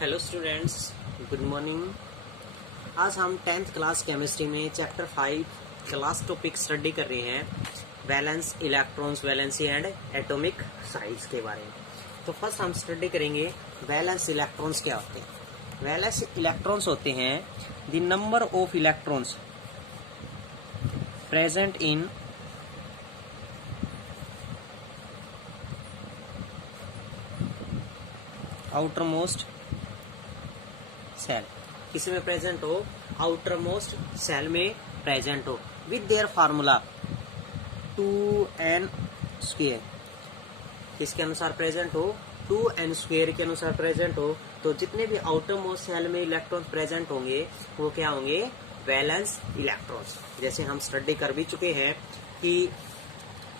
Hello students, good morning. आज हम 10th class chemistry में चैप्टर 5 क्लास टॉपिक स्टडी कर रहे हैं valence electrons, valency and atomic size के बारे में। तो फर्स्ट हम स्टडी करेंगे वैलेंस इलेक्ट्रॉन्स क्या होते हैं। वैलेंस इलेक्ट्रॉन्स होते हैं the number of electrons present in outer most shell, किसी में प्रेजेंट हो, आउटर मोस्ट सेल में प्रेजेंट हो, with their formula 2n square. किसके अनुसार प्रेजेंट हो? 2n स्क्वायर के अनुसार प्रेजेंट हो। तो जितने भी आउटर मोस्ट सेल में इलेक्ट्रॉन्स प्रेजेंट होंगे वो क्या होंगे? Valence electrons. जैसे हम स्टडी कर भी चुके हैं कि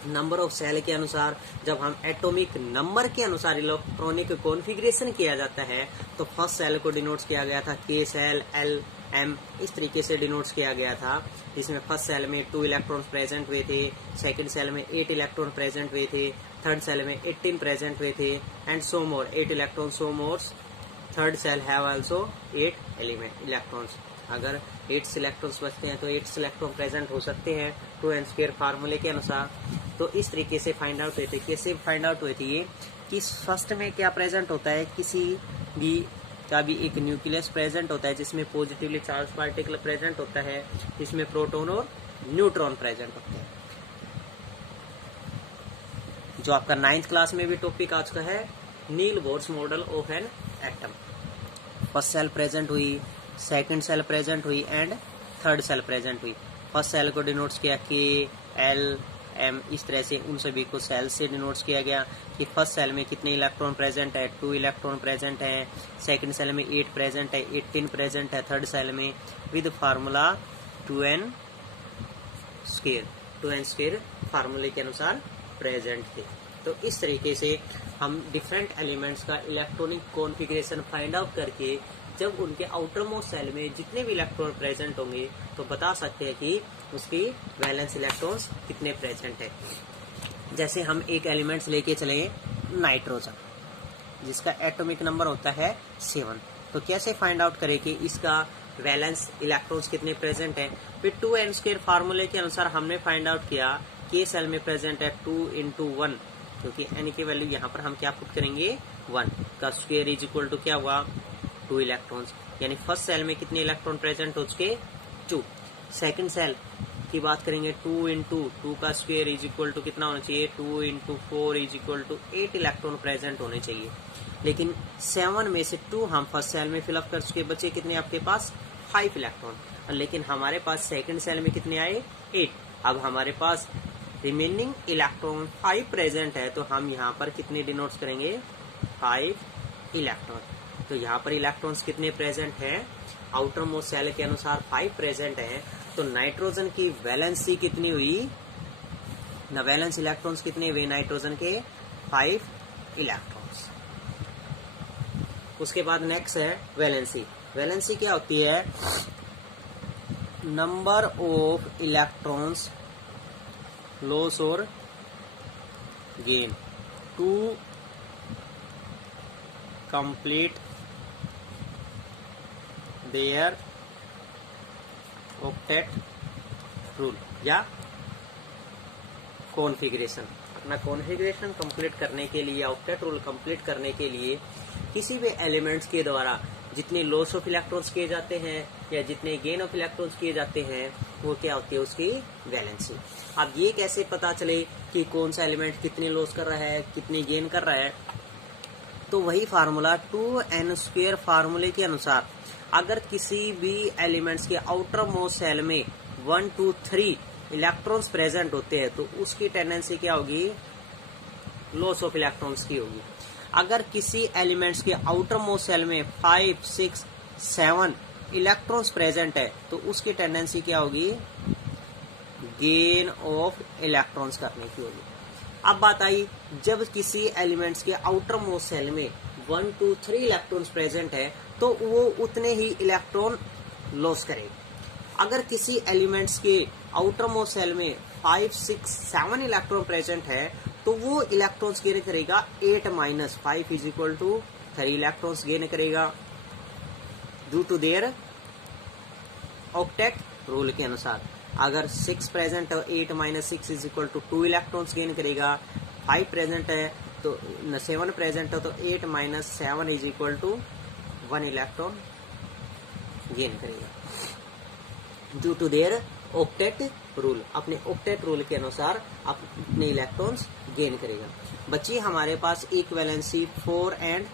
नंबर ऑफ सेल के अनुसार जब हम एटॉमिक नंबर के अनुसार इलेक्ट्रॉनिक कॉन्फ़िगरेशन किया जाता है तो फर्स्ट सेल को डिनोट किया गया था के सेल, एल, एम, इस तरीके से डिनोट किया गया था। जिसमें फर्स्ट सेल में 2 इलेक्ट्रॉन्स प्रेजेंट हुए थे, सेकंड सेल में 8 इलेक्ट्रॉन प्रेजेंट हुए थे, थर्ड सेल में 18 प्रेजेंट हुए थे and so more 8 electron so more third shell have also 8 electrons. अगर 8 इलेक्ट्रॉन्स बचते हैं तो 8 इलेक्ट्रॉन प्रेजेंट हो सकते हैं 2n स्क्वायर फार्मूले के अनुसार। तो इस तरीके से फाइंड आउट हुए थे। कैसे फाइंड आउट हुए थे ये कि फर्स्ट में क्या प्रेजेंट होता है, किसी भी का भी एक न्यूक्लियस प्रेजेंट होता है जिसमें पॉजिटिवली चार्ज पार्टिकल प्रेजेंट होता है, जिसमें प्रोटॉन और न्यूट्रॉन प्रेजेंट होते हैं। जो आपका 9th क्लास में भी टॉपिक आज का है, Niels Bohr's model of an atom. First shell present हुई, सेकंड सेल प्रेजेंट हुई एंड थर्ड सेल प्रेजेंट हुई। फर्स्ट सेल को डिनोट्स किया के, एल, एम, इस तरह से उन सभी को सेल से डिनोट्स किया गया कि फर्स्ट सेल में कितने इलेक्ट्रॉन प्रेजेंट है, 2 इलेक्ट्रॉन प्रेजेंट है, सेकंड सेल में 8 प्रेजेंट है, 18 प्रेजेंट है थर्ड सेल में, विद फार्मूला 2n स्क्वायर फार्मूले के अनुसार प्रेजेंट थे। तो इस तरीके से हम डिफरेंट एलिमेंट्स का इलेक्ट्रॉनिक कॉन्फ़िगरेशन फाइंड आउट करके जब उनके आउटर मोस्ट सेल में जितने भी इलेक्ट्रॉन प्रेजेंट होंगे तो बता सकते हैं कि उसकी वैलेंस इलेक्ट्रॉन्स कितने प्रेजेंट है। जैसे हम एक एलिमेंट्स लेके चले नाइट्रोजन, जिसका एटॉमिक नंबर होता है 7। तो कैसे फाइंड आउट करें कि इसका वैलेंस इलेक्ट्रॉन्स कितने प्रेजेंट है? फिर 2n स्क्वायर फार्मूले के अनुसार हमने फाइंड आउट किया के सेल में प्रेजेंट है 2 × 1, क्योंकि n की वैल्यू यहाँ पर हम क्या पुट करेंगे 1 का स्क्वायर इज इक्वल टू क्या हुआ 2 इलेक्ट्रॉन्स। यानी फर्स्ट सेल में कितने इलेक्ट्रॉन प्रेजेंट हो चुके 2। सेकंड सेल की बात करेंगे 2 × 2 का स्क्वायर इज इक्वल टू कितना होना चाहिए 2 × 4 is equal to 8 electron present होने चाहिए। लेकिन 7 में से 2 हम फर्स्ट सेल में फिलअप कर चुके, बचे कितने आपके पास 5 इलेक्ट्रॉन। लेकिन हमारे पास सेकंड सेल में कितने आए 8। अब हमारे पास रिमेनिंग इलेक्ट्रॉन 5 प्रेजेंट है तो हम यहाँ पर कितने डिनोट्स करेंगे 5 इलेक्ट्रॉन। तो यहाँ पर इलेक्ट्रॉन्स कितने प्रेजेंट हैं? आउटर मोस्ट सेल के अनुसार 5 प्रेजेंट हैं। तो नाइट्रोजन की वैलेंसी कितनी हुई ना, वैलेंस इलेक्ट्रॉन्स कितने हुए नाइट्रोजन के 5 इलेक्ट्रॉन्स। उसके बाद नेक्स्ट है वैलेंसी। वैलेंसी क्या होती है? नंबर ऑफ इलेक्ट्रॉन्स लॉस और gain to complete their octet rule या कॉन्फ़िगरेशन। अपना कॉन्फ़िगरेशन कंप्लीट करने के लिए, ऑक्टेट रूल कंप्लीट करने के लिए किसी भी एलिमेंट्स के द्वारा जितने लॉस ऑफ इलेक्ट्रॉन्स किए जाते हैं या जितने गेन ऑफ इलेक्ट्रॉन्स किए जाते हैं वो क्या होती है उसकी वैलेंसी। अब ये कैसे पता चले कि कौन सा एलिमेंट कितने लॉस कर रहा है, कितने गेन कर रहा है? तो वही फार्मूला 2n स्क्वायर फार्मूले के अनुसार अगर किसी भी एलिमेंट्स के आउटर मोस्ट सेल में 1, 2, 3 इलेक्ट्रॉन्स प्रेजेंट होते हैं तो उसकी टेंडेंसी क्या होगी लॉस ऑफ इलेक्ट्रॉन्स की होगी। अगर किसी एलिमेंट्स के आउटर मोस्ट सेल में 5, 6, 7 इलेक्ट्रॉन्स प्रेजेंट है तो उसकी टेंडेंसी क्या होगी गेन ऑफ इलेक्ट्रॉन्स करने की होगी। अब बात आई जब किसी एलिमेंट्स के आउटर मोस्ट सेल में 1, 2, 3 इलेक्ट्रॉन्स प्रेजेंट है तो वो उतने ही इलेक्ट्रॉन लॉस करेगा। अगर किसी एलिमेंट्स के आउटर मोस्ट सेल में 5, 6, 7 इलेक्ट्रॉन प्रेजेंट है तो वो इलेक्ट्रॉन्स गेन करेगा 8 - 5 = 3 इलेक्ट्रॉन्स गेन करेगा। Due to their octet rule के अनुसार। अगर 6 प्रेजेंट है 8 minus 6 is equal to 2 electrons gain करेगा। 5 प्रेजेंट है तो 7 प्रेजेंट है तो 8 minus 7 is equal to 1 electron gain करेगा due to their octet rule. अपने ऑक्टेट रूल के अनुसार अपने इलेक्ट्रॉन्स गेन करेगा। बच्ची हमारे पास इक्विवेलेंसी 4 एंड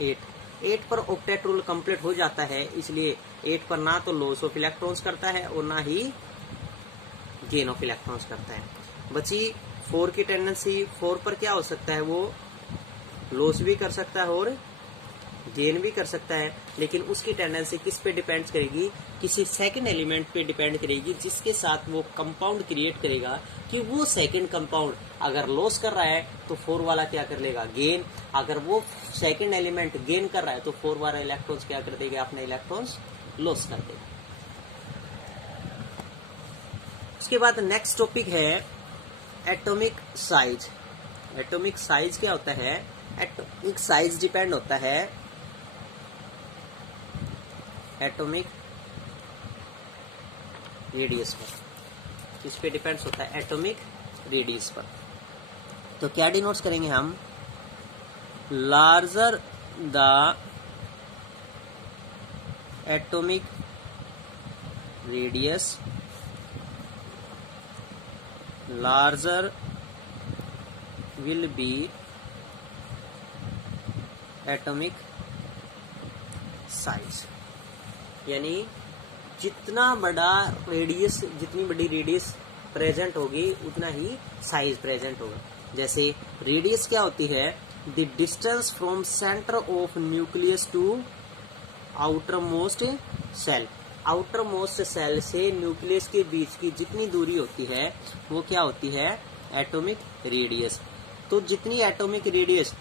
8 पर ऑक्टेट रूल कंप्लीट हो जाता है, इसलिए 8 पर ना तो लॉस ऑफ इलेक्ट्रॉन्स करता है और ना ही गेन ऑफ इलेक्ट्रॉन्स करता है। बच्ची 4 की टेंडेंसी 4 पर क्या हो सकता है, वो लॉस भी कर सकता है और गेन भी कर सकता है, लेकिन उसकी टेंडेंसी किस पे डिपेंड करेगी, किसी सेकंड एलिमेंट पे डिपेंड करेगी जिसके साथ वो कंपाउंड क्रिएट करेगा कि वो सेकंड कंपाउंड अगर लॉस कर रहा है तो 4 वाला क्या कर लेगा, गेन। अगर वो सेकंड एलिमेंट गेन कर रहा है तो 4 वाला इलेक्ट्रॉन्स क्या कर देगा, अपने इलेक्ट्रॉन्स लॉस कर देगा। उसके बाद नेक्स्ट टॉपिक है एटॉमिक साइज। एटॉमिक साइज क्या होता है, एटॉमिक साइज डिपेंड होता है एटॉमिक रेडियस पर। इस पे डिपेंड्स होता है एटॉमिक रेडियस पर। तो क्या डिनोट्स करेंगे हम, larger the atomic radius larger will be atomic size. यानी जितना बड़ा रेडियस, जितनी बड़ी रेडियस प्रेजेंट होगी उतना ही साइज प्रेजेंट होगा। जैसे रेडियस क्या होती है, the distance from centre of nucleus to outer most shell. Outer most shell से न्यूक्लियस के बीच की जितनी दूरी होती है वो क्या होती है, एटॉमिक रेडियस। तो जितनी एटॉमिक रेडियस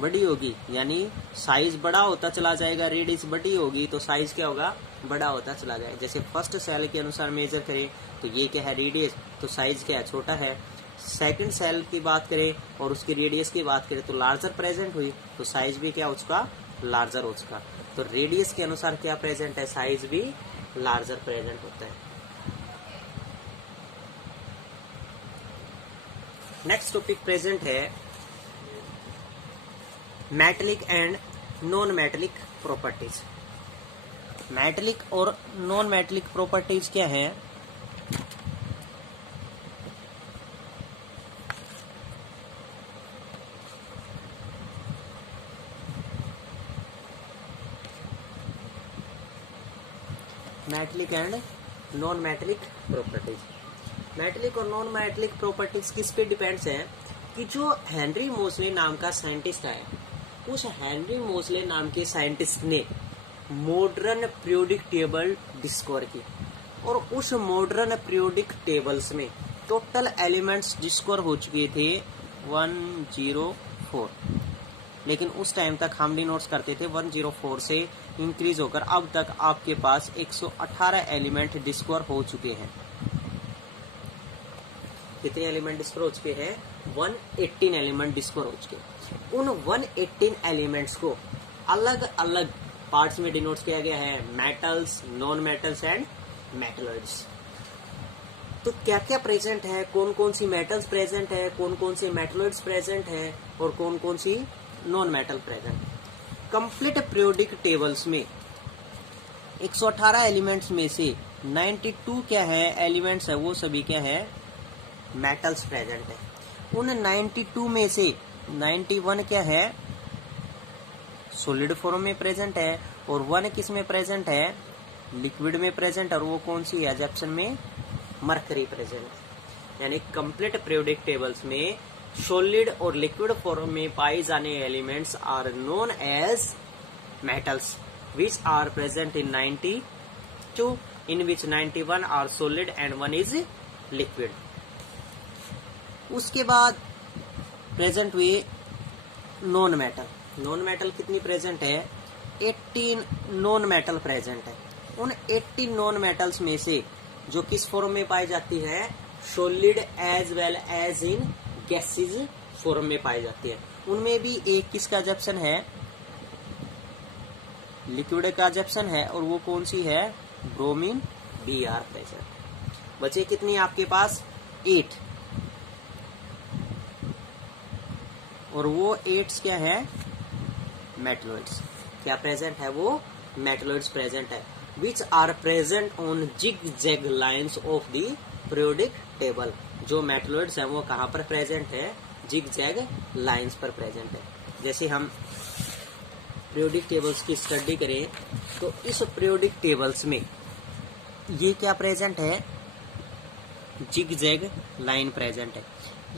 बड़ी होगी यानी साइज बड़ा होता चला जाएगा, रेडियस बड़ी होगी तो साइज क्या होगा, बड़ा होता चला जाएगा। जैसे फर्स्ट सेल के अनुसार मेजर करें तो ये क्या है, रेडियस, तो साइज क्या है, छोटा है। सेकंड सेल की बात करें और उसकी रेडियस की बात करें तो लार्जर प्रेजेंट हुई तो साइज भी क्या उसका, लार्जर हो उसका। तो रेडियस के अनुसार क्या प्रेजेंट है, साइज भी लार्जर प्रेजेंट होता है। नेक्स्ट टॉपिक प्रेजेंट है metallic and non metallic properties. Metallic और नॉन मेटेलिक प्रॉपर्टीज क्या है, metallic and non metallic properties. Metallic और नॉन मेटेलिक प्रॉपर्टीज किस पे डिपेंड्स है कि जो हेनरी मोसले नाम का साइंटिस्ट है, उस हेनरी मोसले नाम के साइंटिस्ट ने मॉडर्न पीरियोडिक टेबल डिस्कवर की और उस मॉडर्न पीरियोडिक टेबल्स में टोटल एलिमेंट्स डिस्कवर हो चुके थे 104। लेकिन उस टाइम तक हम डिनोट्स करते थे 104 से इंक्रीज होकर अब तक आपके पास 118 एलिमेंट डिस्कवर हो चुके हैं। कितने एलिमेंट डिस्कवर हो चुके हैं, 118 एलिमेंट डिस्कवर हो चुके हैं। उन 118 एलिमेंट्स को अलग अलग पार्ट्स में डिनोट किया गया है, metals, non metals and metalloids. तो क्या क्या प्रेजेंट है, कौन कौन सी मेटल्स प्रेजेंट है, कौन कौन सी मेटलॉइड्स प्रेजेंट है और कौन कौन सी non metal present. Complete periodic tables में 118 एलिमेंट्स में से 92 क्या है, एलिमेंट्स है वो सभी क्या है, मेटल्स प्रेजेंट है। उन 92 में से 91 क्या है, सॉलिड फॉर्म में प्रेजेंट है और 1 किस में प्रेजेंट है, लिक्विड में प्रेजेंट। और वो कौन सी है, एजप्शन में मरकरी प्रेजेंट है। यानी कंप्लीट पीरियोडिक टेबल्स में सॉलिड और लिक्विड फॉर्म में पाए जाने elements are known as metals which are present in 92 in which 91 are solid and 1 is liquid. उसके बाद प्रेजेंट हुए नॉन मेटल। नॉन मेटल कितनी प्रेजेंट है, 18 नॉन मेटल प्रेजेंट है। उन 18 नॉन मेटल्स में से जो किस फॉर्म में पाई जाती है, solid as well as in gases form में पाई जाती है। उनमें भी एक किसका एजप्शन है, लिक्विड का एब्जॉर्प्शन है और वो कौन सी है, ब्रोमीन Br प्रेजेंट। बचे कितनी आपके पास, 8, और वो 8 क्या है, मेटलॉइड्स। क्या प्रेजेंट है, वो मेटलॉइड्स प्रेजेंट है, which are present on zig zag lines of the periodic table. जो मेटलॉइड्स हैं वो कहाँ पर प्रेजेंट है, जिग जैग लाइन्स पर प्रेजेंट है। जैसे हम पीरियोडिक टेबल्स की स्टडी करें तो इस पीरियोडिक टेबल्स में ये क्या प्रेजेंट है, जिग जैग लाइन प्रेजेंट है।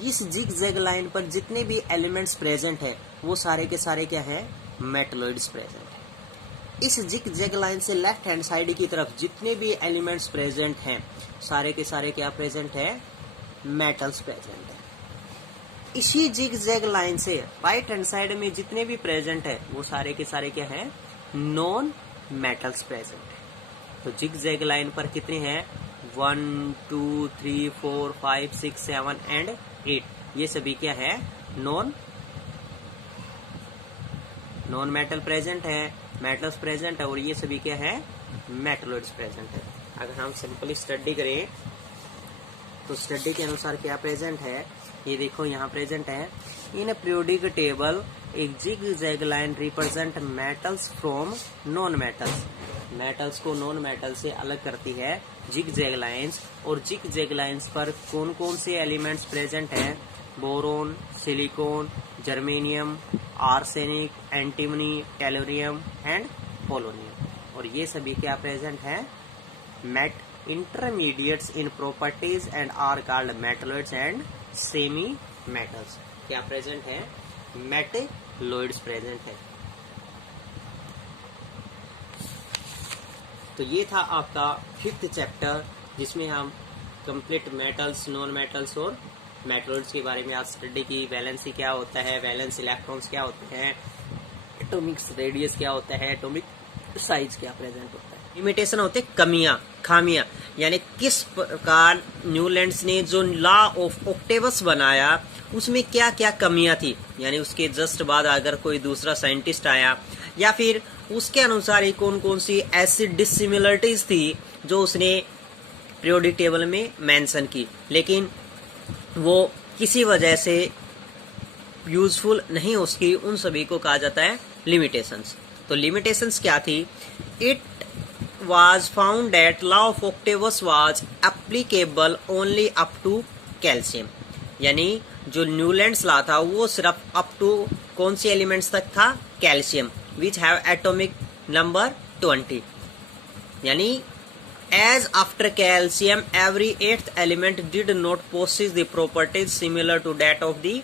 इस जिग जैग लाइन पर जितने भी एलिमेंट्स प्रेजेंट है वो सारे के सारे क्या है, मेटलॉइड्स प्रेजेंट है। इस जिग जैग लाइन से लेफ्ट हैंड साइड की तरफ जितने भी एलिमेंट्स प्रेजेंट हैं सारे के सारे क्या प्रेजेंट है, मेटल्स प्रेजेंट है। इसी जिग जैग लाइन से राइट हैंड साइड में जितने भी प्रेजेंट है वो सारे के सारे क्या है, नॉन मेटल्स प्रेजेंट है। तो जिग जैग लाइन पर कितने हैं, 1 2 3 4 5 6 7 एंड 8, ये सभी क्या है, नॉन मेटल प्रेजेंट है, मेटल्स प्रेजेंट है, और ये सभी क्या है, मेटलॉइड्स प्रेजेंट है। अगर हम सिंपली स्टडी करें तो स्टडी के अनुसार क्या प्रेजेंट है, ये देखो यहाँ प्रेजेंट है, इन पीरियोडिक टेबल एक zig zag line represent metals from non metals. Metals को नॉन मेटल से अलग करती है जिग जैग लाइन्स, और जिग जैग लाइन्स पर कौन कौन से एलिमेंट्स प्रेजेंट हैं, boron, silicon, germanium, arsenic, antimony, tellurium and polonium. और ये सभी क्या प्रेजेंट है, met intermediates in properties and are called metalloids and semi metals. क्या प्रेजेंट है, मेटलॉइड्स प्रेजेंट है। तो ये था आपका 5th चैप्टर जिसमें हम कंप्लीट मेटल्स, नॉन मेटल्स और मेटलॉइड्स के बारे में आज स्टडी की। वैलेंसी क्या होता है, वैलेंस इलेक्ट्रॉन्स क्या होते हैं, एटॉमिक रेडियस क्या होता है, एटॉमिक साइज क्या प्रेजेंट होता है। लिमिटेशन होते कमियां, खामियां, यानी किस प्रकार न्यूलैंड्स ने जो लॉ ऑफ ऑक्टेवस बनाया उसमें क्या क्या कमियां थी, यानी उसके जस्ट बाद अगर कोई दूसरा साइंटिस्ट आया या फिर उसके अनुसार ही कौन कौन सी ऐसी डिसिमिलरिटीज थी जो उसने पीरियोडिक टेबल में मेंशन की, लेकिन वो किसी वजह से यूजफुल नहीं उसकी, उन सभी को कहा जाता है लिमिटेशंस। तो लिमिटेशंस क्या थी, it was found that law of Octavius was applicable only up to calcium, यानी जो न्यूलैंड्स लॉ था वो सिर्फ अप टू कौन सी एलिमेंट्स तक था, calcium, which have atomic number 20, यानी as after calcium every 8th element did not possess the properties similar to that of the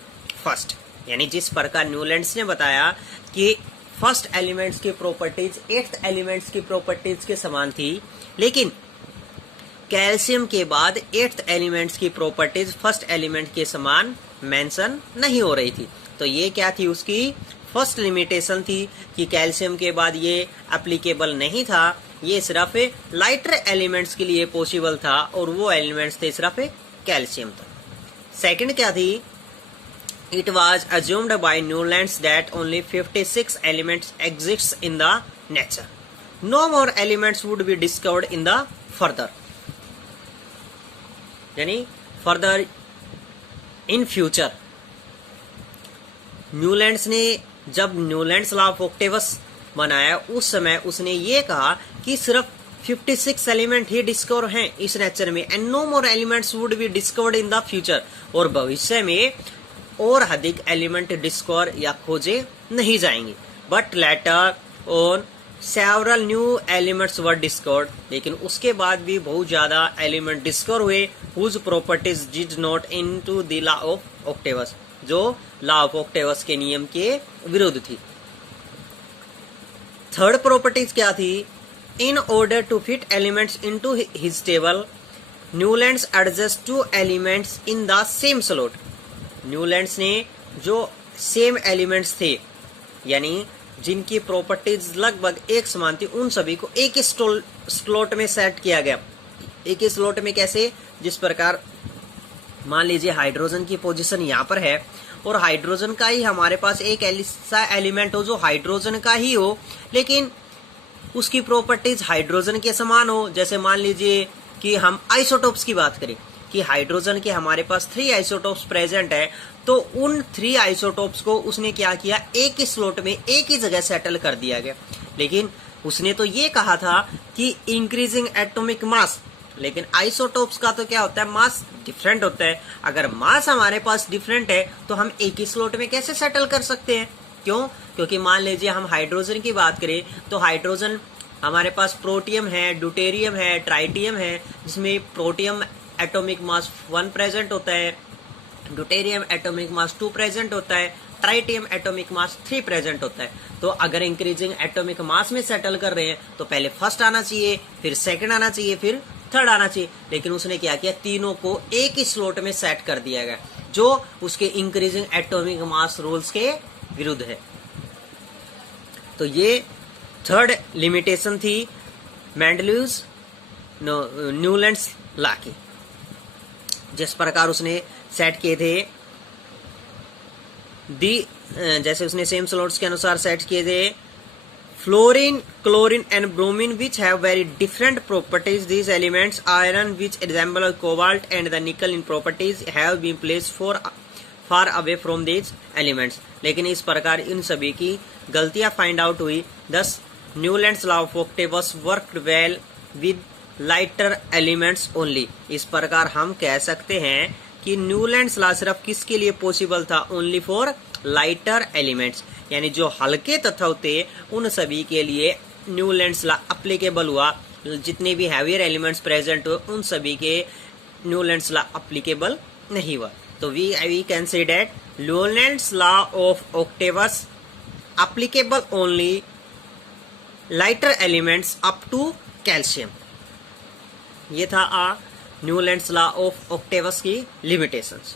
first, यानी जिस प्रकार न्यूलैंड्स ने बताया कि फर्स्ट एलिमेंट्स की प्रॉपर्टीज 8th एलिमेंट्स की प्रॉपर्टीज के समान थी, लेकिन कैल्शियम के बाद 8th एलिमेंट्स की प्रॉपर्टीज फर्स्ट एलिमेंट के समान मेंशन नहीं हो रही थी। तो ये क्या थी, उसकी फर्स्ट लिमिटेशन थी कि कैल्शियम के बाद ये एप्लीकेबल नहीं था, ये सिर्फ लाइटर एलिमेंट्स के लिए पॉसिबल था और वो एलिमेंट्स थे सिर्फ कैल्शियम था। सेकंड क्या थी, it was assumed by Newlands that only 56 elements exist in the nature. No more elements would be discovered in the further. यानी further in future. न्यूलैंड्स ने जब न्यूलैंड्स लॉ ऑफ ऑक्टेवस बनाया उस समय उसने ये कहा कि सिर्फ 56 एलिमेंट ही डिस्कवर हैं इस नेचर में, and no more elements would be discovered in the future, और भविष्य में और अधिक एलिमेंट डिस्कवर या खोजे नहीं जाएंगे। But later on several new elements were discovered, लेकिन उसके बाद भी बहुत ज्यादा एलिमेंट डिस्कवर हुए whose properties did not into the law of octaves, जो लॉ ऑफ ऑक्टेवस के नियम के विरुद्ध थी। थर्ड प्रॉपर्टीज क्या थी, in order to fit elements into his table Newlands adjust 2 elements in the same slot. Newlands ने जो सेम एलिमेंट्स थे, यानी जिनकी प्रॉपर्टीज लगभग एक समान थी, उन सभी को एक ही स्लॉट में सेट किया गया। एक ही स्लॉट में कैसे, जिस प्रकार मान लीजिए हाइड्रोजन की पोजीशन यहाँ पर है और हाइड्रोजन का ही हमारे पास एक ऐसा एलिमेंट हो जो हाइड्रोजन का ही हो, लेकिन उसकी प्रॉपर्टीज हाइड्रोजन के समान हो। जैसे मान लीजिए कि हम आइसोटोप्स की बात करें कि हाइड्रोजन के हमारे पास 3 आइसोटोप्स प्रेजेंट है, तो उन 3 आइसोटोप्स को उसने क्या किया, एक ही स्लॉट में एक ही जगह सेटल कर दिया गया। लेकिन उसने तो ये कहा था कि इंक्रीजिंग एटॉमिक मास, लेकिन आइसोटोप्स का तो क्या होता है, मास डिफरेंट होता है। अगर मास हमारे पास डिफरेंट है तो हम एक ही स्लॉट में कैसे सेटल कर सकते हैं? क्यों? क्योंकि मान लीजिए हम हाइड्रोजन की बात करें तो हाइड्रोजन हमारे पास प्रोटियम है, ड्यूटेरियम है, ट्राइटियम है, जिसमें प्रोटियम एटॉमिक मास 1 प्रेजेंट होता है, ड्यूटेरियम एटॉमिक मास 2 प्रेजेंट होता है, ट्राइटियम एटॉमिक मास 3 प्रेजेंट होता है। तो अगर इंक्रीजिंग एटॉमिक मास में सेटल कर रहे हैं तो पहले फर्स्ट आना चाहिए, फिर सेकंड आना चाहिए, फिर थर्ड आना चाहिए। लेकिन उसने क्या किया, तीनों को एक ही स्लॉट में सेट कर दिया गया, जो उसके इंक्रीजिंग एटॉमिक मास रूल्स के विरुद्ध है। तो ये थर्ड लिमिटेशन थी मेंडलीव्स न्यूलैंड्स लॉ की, जिस प्रकार उसने सेट किए थे जैसे उसने सेम स्लॉट्स के अनुसार सेट किए थे fluorine, chlorine and bromine which have very different properties. These elements, iron which resemble cobalt and the nickel in properties, have been placed far away from these elements. लेकिन इस प्रकार इन सभी की गलतियां फाइंड आउट हुई। Thus, Newland's law of octaves worked well with lighter elements only. इस प्रकार हम कह सकते हैं कि न्यूलैंड्स लॉ सिर्फ किसके लिए पॉसिबल था, ओनली फॉर लाइटर एलिमेंट्स, यानी जो हल्के तत्व थे उन सभी के लिए न्यूलैंड्स लॉ अप्लीकेबल हुआ। जितने भी हैवियर एलिमेंट्स प्रेजेंट हो उन सभी के न्यूलैंड्स लॉ अप्लीकेबल नहीं हुआ। तो we can say that Newlands law of octaves applicable only lighter elements up to calcium. ये था न्यूलैंड्स लॉ ऑफ ऑक्टेवस की लिमिटेशंस।